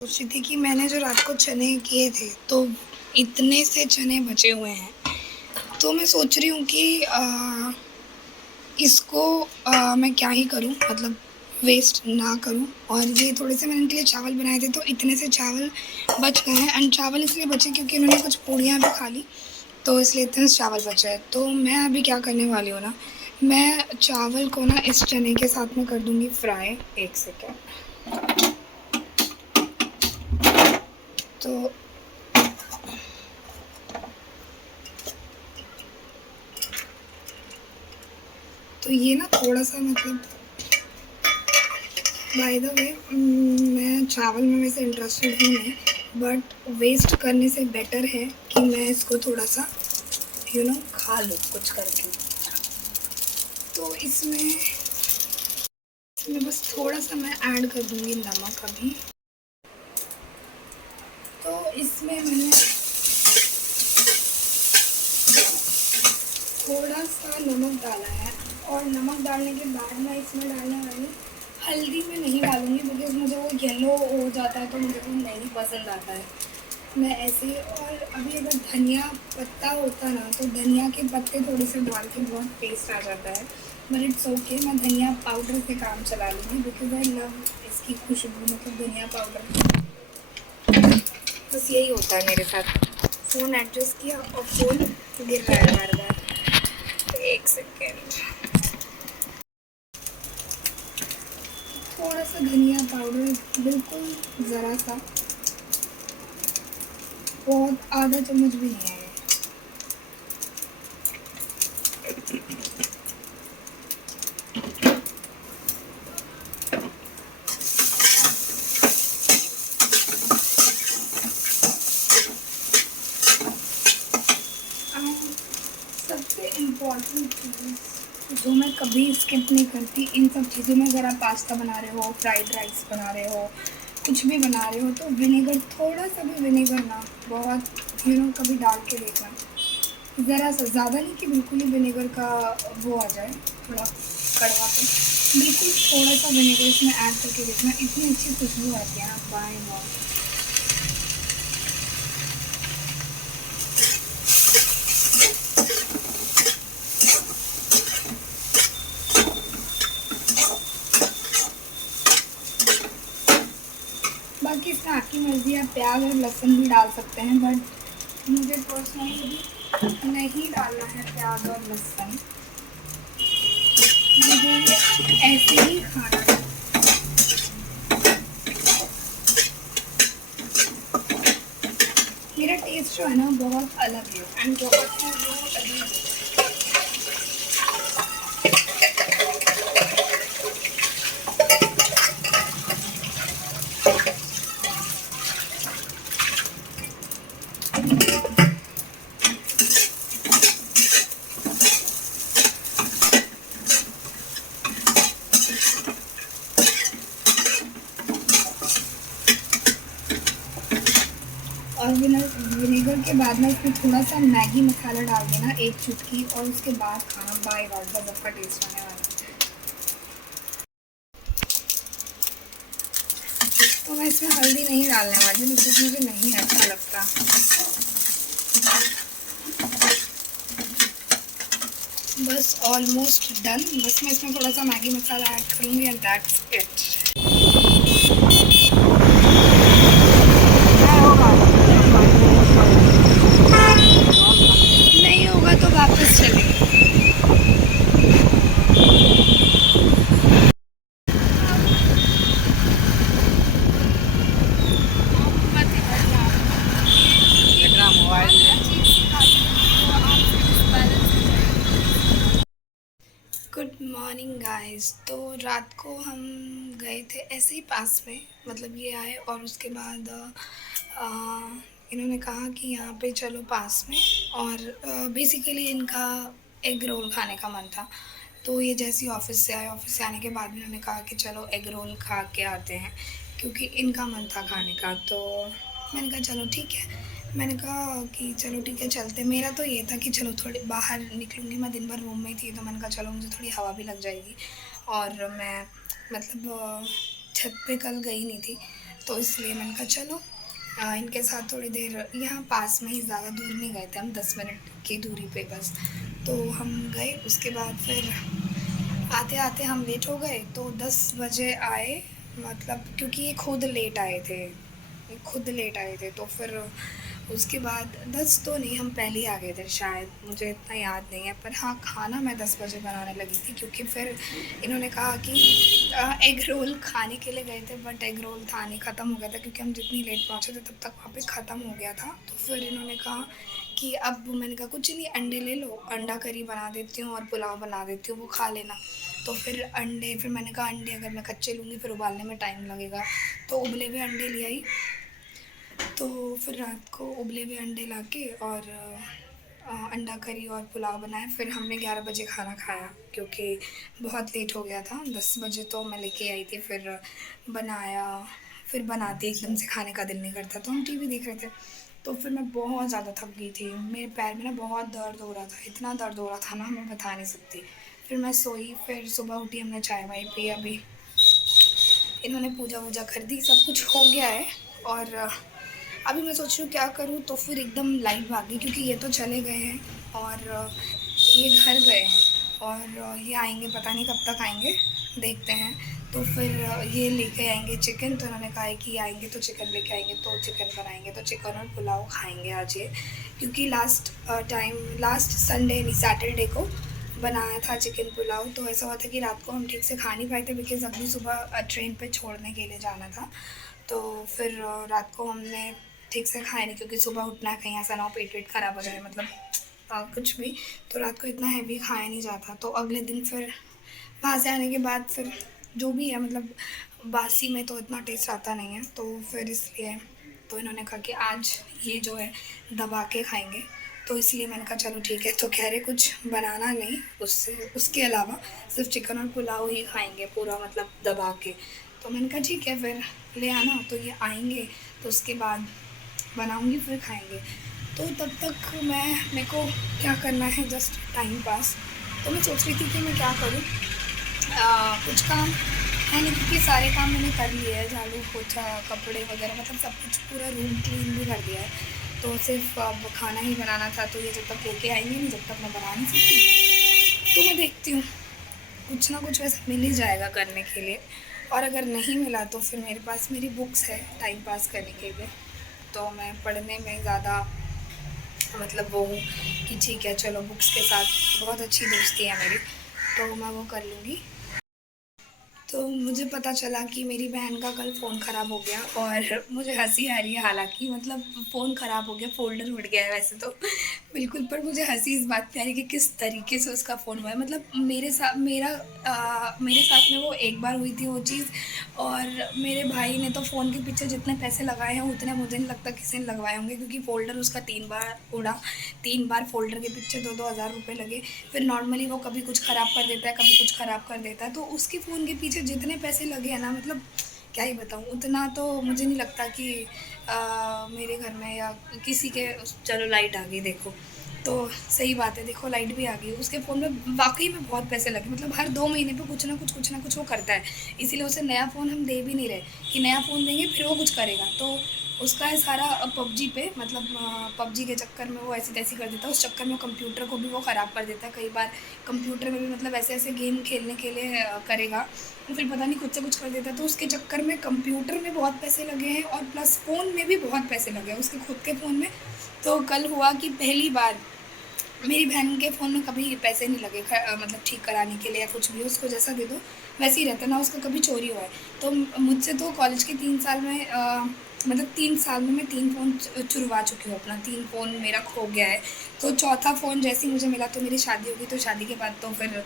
सोच रही थी कि मैंने जो रात को चने किए थे तो इतने से चने बचे हुए हैं, तो मैं सोच रही हूँ कि इसको मैं क्या ही करूँ, मतलब वेस्ट ना करूँ। और ये थोड़े से मैंने इनके लिए चावल बनाए थे, तो इतने से चावल बच गए हैं। एंड चावल इसलिए बचे क्योंकि उन्होंने कुछ पूड़ियाँ भी खा ली, तो इसलिए इतने से चावल बचे हैं। तो मैं अभी क्या करने वाली हूँ ना, मैं चावल को ना इस चने के साथ में कर दूँगी फ्राई। एक सेकेंड। तो ये ना थोड़ा सा, मतलब बाय द वे, मैं चावल में वैसे इंटरेस्टेड हूँ नहीं, बट वेस्ट करने से बेटर है कि मैं इसको थोड़ा सा खा लूँ कुछ करके। तो इसमें बस थोड़ा सा मैं ऐड कर दूँगी नमक अभी। तो इसमें मैंने थोड़ा सा नमक डाला है, और नमक डालने के बाद मैं इसमें डालने वाली हल्दी में नहीं डालूँगी, बिकॉज मुझे वो येलो हो जाता है तो मुझे वो नहीं पसंद आता है। मैं ऐसे ही, और अभी अगर धनिया पत्ता होता ना तो धनिया के पत्ते थोड़े से डाल के बहुत टेस्ट आ जाता है, बट इट्स ओके। मैं धनिया पाउडर से काम चला लूँगी बिकॉज आई लव इसकी खुशबू, मतलब धनिया पाउडर। बस यही होता है मेरे साथ। फ़ोन एडजस्ट किया और फ़ोन गिर रहा है बार बार। एक सेकेंड। थोड़ा सा धनिया पाउडर, बिल्कुल ज़रा सा, बहुत आधा चम्मच भी नहीं है। सबसे इम्पॉर्टेंट चीज़ जो मैं कभी स्किप नहीं करती इन सब चीज़ों में, अगर आप पास्ता बना रहे हो, फ्राइड राइस बना रहे हो, कुछ भी बना रहे हो, तो विनेगर, थोड़ा सा भी विनेगर ना, बहुत कभी डाल के देखना। ज़रा सा, ज़्यादा नहीं कि बिल्कुल ही विनेगर का वो आ जाए, थोड़ा कड़वापन, बिल्कुल थोड़ा सा विनेगर इसमें ऐड करके देखना, इतनी अच्छी खुशबू आती है ना, बाय गॉड। बाकी इसमें आपकी मर्ज़ी, आप प्याज और लहसुन भी डाल सकते हैं, बट मुझे पर्सनली नहीं डालना है प्याज और लहसुन। मुझे ऐसे ही खाना है। मेरा टेस्ट जो है ना बहुत अलग है, एंड बहुत ही वो अजीब है। और विनेगर के बाद में इसमें थोड़ा सा मैगी मसाला डाल देना, एक चुटकी, और उसके बाद खाना, बाय गॉड गजब का टेस्ट आने वाला है। तो मैं इसमें हल्दी नहीं डालने वाली बिकॉज मुझे नहीं अच्छा लगता। बस ऑलमोस्ट डन। बस मैं इसमें थोड़ा सा मैगी मसाला ऐड करूँगी एंड दैट्स इट। नहीं होगा तो वापस चलेंगे। Good morning guys. तो रात को हम गए थे ऐसे ही पास में, मतलब ये आए और उसके बाद इन्होंने कहा कि यहाँ पे चलो पास में, और बेसिकली इनका एग रोल खाने का मन था। तो ये जैसे ही ऑफिस से आए, ऑफिस से आने के बाद इन्होंने कहा कि चलो एग रोल खा के आते हैं, क्योंकि इनका मन था खाने का। तो मैंने कहा चलो ठीक है। मैंने कहा कि चलो ठीक है चलते। मेरा तो ये था कि चलो थोड़ी बाहर निकलूँगी, मैं दिन भर रूम में ही थी, तो मैंने कहा चलो मुझे थोड़ी हवा भी लग जाएगी। और मैं मतलब छत पे कल गई नहीं थी, तो इसलिए मैंने कहा चलो इनके साथ थोड़ी देर, यहाँ पास में ही, ज़्यादा दूर नहीं गए थे हम, 10 मिनट की दूरी पे बस। तो हम गए, उसके बाद फिर आते आते हम लेट हो गए, तो 10 बजे आए। मतलब क्योंकि ये खुद लेट आए थे, तो फिर उसके बाद 10 तो नहीं, हम पहले ही आ गए थे शायद, मुझे इतना याद नहीं है। पर हाँ, खाना मैं 10 बजे बनाने लगी थी, क्योंकि फिर इन्होंने कहा कि एग रोल खाने के लिए गए थे, बट एग रोल था नहीं, ख़त्म हो गया था, क्योंकि हम जितनी लेट पहुँचे थे तब तक वहाँ पे ख़त्म हो गया था। तो फिर इन्होंने कहा कि अब, मैंने कहा कुछ नहीं, अंडे ले लो, अंडा करी बना देती हूँ और पुलाव बना देती हूँ, वो खा लेना। तो फिर अंडे, फिर मैंने कहा अंडे अगर मैं कच्चे लूँगी फिर उबालने में टाइम लगेगा, तो उबले हुए अंडे ले आई। तो फिर रात को उबले हुए अंडे लाके और अंडा करी और पुलाव बनाया। फिर हमने 11 बजे खाना खाया, क्योंकि बहुत लेट हो गया था। 10 बजे तो मैं लेके आई थी, फिर बनाया, फिर बनाते एकदम से खाने का दिल नहीं करता, तो हम टीवी देख रहे थे। तो फिर मैं बहुत ज़्यादा थक गई थी, मेरे पैर में ना बहुत दर्द हो रहा था, इतना दर्द हो रहा था ना, मैं बता नहीं सकती। फिर मैं सोई, फिर सुबह उठी, हमने चाय वाय पी, अभी इन्होंने पूजा वूजा कर दी, सब कुछ हो गया है। और अभी मैं सोच रही हूँ क्या करूँ, तो फिर एकदम लाइट भाग गई, क्योंकि ये तो चले गए हैं और ये घर गए हैं, और ये आएंगे, पता नहीं कब तक आएंगे, देखते हैं। तो फिर ये लेके आएंगे चिकन, तो उन्होंने कहा है कि आएंगे तो चिकन लेके आएंगे, तो चिकन बनाएंगे, तो चिकन और पुलाव खाएंगे आज ये। क्योंकि लास्ट संडे नहीं, सैटरडे को बनाया था चिकन पुलाव। तो ऐसा हुआ था कि रात को हम ठीक से खा नहीं पाए थे, बिकॉज़ अगली सुबह ट्रेन पे छोड़ने के लिए जाना था। तो फिर रात को हमने ठीक से खाया नहीं, क्योंकि सुबह उठना है, कहीं ऐसा ना हो पेट वेट ख़राब हो जाए, मतलब कुछ भी। तो रात को इतना हैवी खाया नहीं जाता। तो अगले दिन फिर वहाँ से आने के बाद फिर जो भी है, मतलब बासी में तो इतना टेस्ट आता नहीं है, तो फिर इसलिए तो इन्होंने कहा कि आज ये जो है दबा के खाएंगे। तो इसलिए मैंने कहा चलो ठीक है। तो कह रहे कुछ बनाना नहीं, उसके अलावा सिर्फ चिकन और पुलाव ही खाएंगे पूरा, मतलब दबा के। तो मैंने कहा ठीक है, फिर ले आना। तो ये आएंगे तो उसके बाद बनाऊंगी, फिर खाएंगे। तो तब तक मेरे को क्या करना है, जस्ट टाइम पास। तो मैं सोच रही थी कि मैं क्या करूँ, कुछ काम है नहीं, क्योंकि सारे काम मैंने कर लिए हैं, झाड़ू पोछा कपड़े वगैरह, मतलब सब कुछ पूरा रूम क्लीन भी कर दिया है। तो सिर्फ अब खाना ही बनाना था। तो ये जब तक लेके आएंगे नहीं, जब तक मैं बना नहीं सकती। तो मैं देखती हूँ, कुछ ना कुछ वैसे मिल ही जाएगा करने के लिए। और अगर नहीं मिला तो फिर मेरे पास मेरी बुक्स है टाइम पास करने के लिए। तो मैं पढ़ने में ज़्यादा, मतलब वो हूँ कि ठीक है चलो, बुक्स के साथ बहुत अच्छी दोस्ती है मेरी, तो मैं वो कर लूँगी। तो मुझे पता चला कि मेरी बहन का कल फ़ोन ख़राब हो गया, और मुझे हंसी आ रही है, हालांकि मतलब फ़ोन ख़राब हो गया, फ़ोल्डर उड़ गया है वैसे तो बिल्कुल, पर मुझे हंसी इस बात पे आ रही है कि किस तरीके से उसका फ़ोन हुआ है। मतलब मेरे साथ में वो एक बार हुई थी वो चीज़, और मेरे भाई ने तो फ़ोन के पीछे जितने पैसे लगाए हैं उतने मुझे नहीं लगता किसी ने लगवाए होंगे, क्योंकि फ़ोल्डर उसका 3 बार उड़ा, 3 बार फ़ोल्डर के पीछे 2-2 हज़ार रुपये लगे। फिर नॉर्मली वो कभी कुछ ख़राब कर देता है, कभी कुछ ख़राब कर देता है, तो उसके फ़ोन के पीछे जितने पैसे लगे हैं ना, मतलब क्या ही बताऊँ, उतना तो मुझे नहीं लगता कि मेरे घर में या किसी के। चलो लाइट आ गई देखो, तो सही बात है, देखो लाइट भी आ गई। उसके फ़ोन में वाक़ई में बहुत पैसे लगे, मतलब हर 2 महीने पे कुछ ना कुछ वो करता है। इसीलिए उसे नया फ़ोन हम दे भी नहीं रहे कि नया फ़ोन देंगे फिर वो कुछ करेगा। तो उसका है सारा पबजी पे, मतलब पबजी के चक्कर में वो ऐसी-तैसी कर देता है। उस चक्कर में कंप्यूटर को भी वो ख़राब कर देता है। कई बार कंप्यूटर में भी मतलब ऐसे-ऐसे गेम खेलने के लिए करेगा, तो फिर पता नहीं खुद से कुछ कर देता है। तो उसके चक्कर में कंप्यूटर में बहुत पैसे लगे हैं, और प्लस फ़ोन में भी बहुत पैसे लगे हैं, उसके खुद के फ़ोन में। तो कल हुआ कि पहली बार मेरी बहन के फ़ोन में कभी पैसे नहीं लगे, मतलब ठीक कराने के लिए या कुछ भी, उसको जैसा दे दो वैसे ही रहता है, ना उसका कभी चोरी हुआ है। तो मुझसे तो कॉलेज के 3 साल में मतलब 3 साल में मैं 3 फ़ोन चुरवा चुकी हूँ अपना, 3 फ़ोन मेरा खो गया है। तो चौथा फ़ोन जैसे ही मुझे मिला तो मेरी शादी हो गई, तो शादी के बाद तो फिर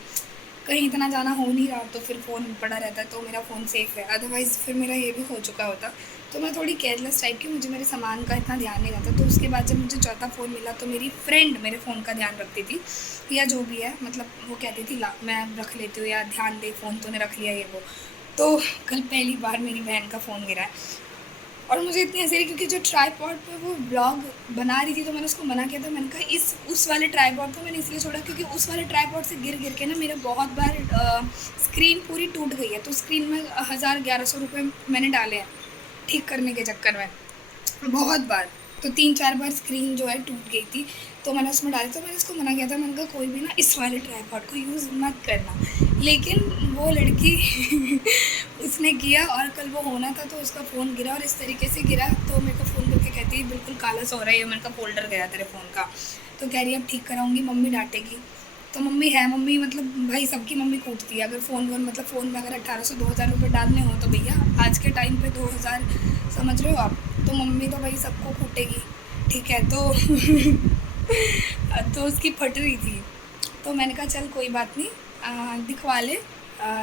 कहीं इतना जाना हो नहीं रहा, तो फिर फ़ोन पड़ा रहता है, तो मेरा फ़ोन सेफ़ है। अदरवाइज़ फिर मेरा ये भी हो चुका होता। तो मैं थोड़ी केयरलेस टाइप की, मुझे मेरे सामान का इतना ध्यान नहीं रहता। तो उसके बाद जब मुझे चौथा फ़ोन मिला, तो मेरी फ्रेंड मेरे फ़ोन का ध्यान रखती थी, या जो भी है, मतलब वो कहती थी ला मैं रख लेती हूँ, या ध्यान दे, फ़ोन तूने रख लिया, ये वो। तो कल पहली बार मेरी बहन का फ़ोन गिरा है, और मुझे इतनी हँसी आई, क्योंकि जो ट्राइपॉड पे वो ब्लॉग बना रही थी, तो मैंने उसको मना किया था। मैंने कहा उस वाले ट्राइपॉड को मैंने इसलिए छोड़ा क्योंकि उस वाले ट्राइपॉड से गिर गिर के ना मेरा बहुत बार स्क्रीन पूरी टूट गई है। तो स्क्रीन में 1000-1100 रुपये मैंने डाले हैं, ठीक करने के चक्कर में, बहुत बार। तो 3-4 बार स्क्रीन जो है टूट गई थी, तो मैंने उसमें डाली। तो मैंने इसको मना किया था, मैंने कहा कोई भी ना इस वाले ट्राइपॉड को यूज़ मत करना, लेकिन वो लड़की उसने किया, और कल वो होना था तो उसका फ़ोन गिरा, और इस तरीके से गिरा। तो मेरे को फ़ोन करके कहती है बिल्कुल काला सो रहा है, मैंने कहा फोल्डर गया तेरे फ़ोन का। तो कह रही है अब ठीक कराऊँगी, मम्मी डांटेगी। तो मम्मी है, मम्मी मतलब भाई सबकी मम्मी कूटती है। अगर फ़ोन वोन मतलब फ़ोन में अगर 1800-2000 रुपये डालने हो तो भैया आज के टाइम पे 2000, समझ रहे हो आप। तो मम्मी तो भाई सबको कूटेगी, ठीक है। तो तो उसकी फट रही थी, तो मैंने कहा चल कोई बात नहीं, दिखवा ले,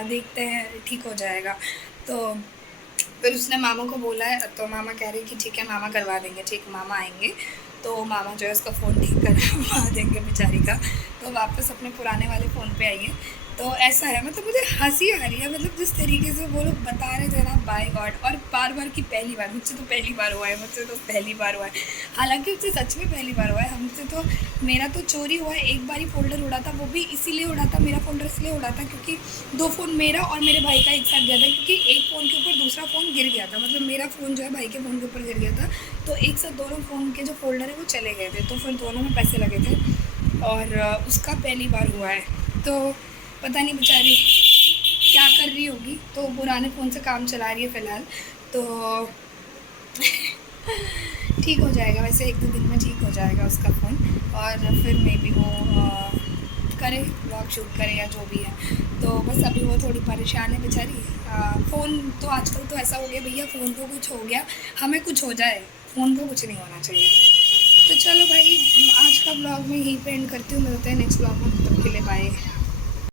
देखते हैं ठीक हो जाएगा। तो फिर उसने मामा को बोला है, तो मामा कह रही कि ठीक है मामा करवा देंगे, ठीक मामा आएंगे तो मामा जो है उसका फ़ोन ठीक करवा देंगे बेचारी का। तो वापस अपने पुराने वाले फ़ोन पे आई है। तो ऐसा है, मतलब मुझे हंसी आ रही है, मतलब जिस तरीके से वो लोग बता रहे थे ना, बाय गॉड। और बार बार की पहली बार, मुझसे तो पहली बार हुआ है, मुझसे तो पहली बार हुआ है, हालांकि मुझसे सच में पहली बार हुआ है। हमसे तो मेरा तो चोरी हुआ है, एक बार ही फोल्डर उड़ा था, वो भी इसीलिए उड़ा था, मेरा फोल्डर इसलिए उड़ा था क्योंकि 2 फ़ोन मेरा और मेरे भाई का एक साथ गया था, क्योंकि एक फ़ोन के ऊपर दूसरा फ़ोन गिर गया था, मतलब मेरा फ़ोन जो है भाई के फ़ोन के ऊपर गिर गया था। तो एक साथ दोनों फ़ोन के जो फोल्डर है वो चले गए थे, तो फिर दोनों में पैसे लगे थे, और उसका पहली बार हुआ है। तो पता नहीं बेचारी क्या कर रही होगी, तो पुराने फ़ोन से काम चला रही है फ़िलहाल। तो ठीक हो जाएगा, वैसे 1-2 दिन में ठीक हो जाएगा उसका फ़ोन, और फिर मे बी वो करे, व्लॉग शूट करे या जो भी है। तो बस अभी वो थोड़ी परेशान है बेचारी। फ़ोन तो आजकल तो ऐसा हो गया भैया, फ़ोन को कुछ हो गया, हमें कुछ हो जाए, फ़ोन को कुछ नहीं होना चाहिए। तो चलो भाई, आज का ब्लॉग मैं यहीं पे एंड करती हूँ, मिलते हैं नेक्स्ट ब्लॉग में, तब तक के लिए बाय।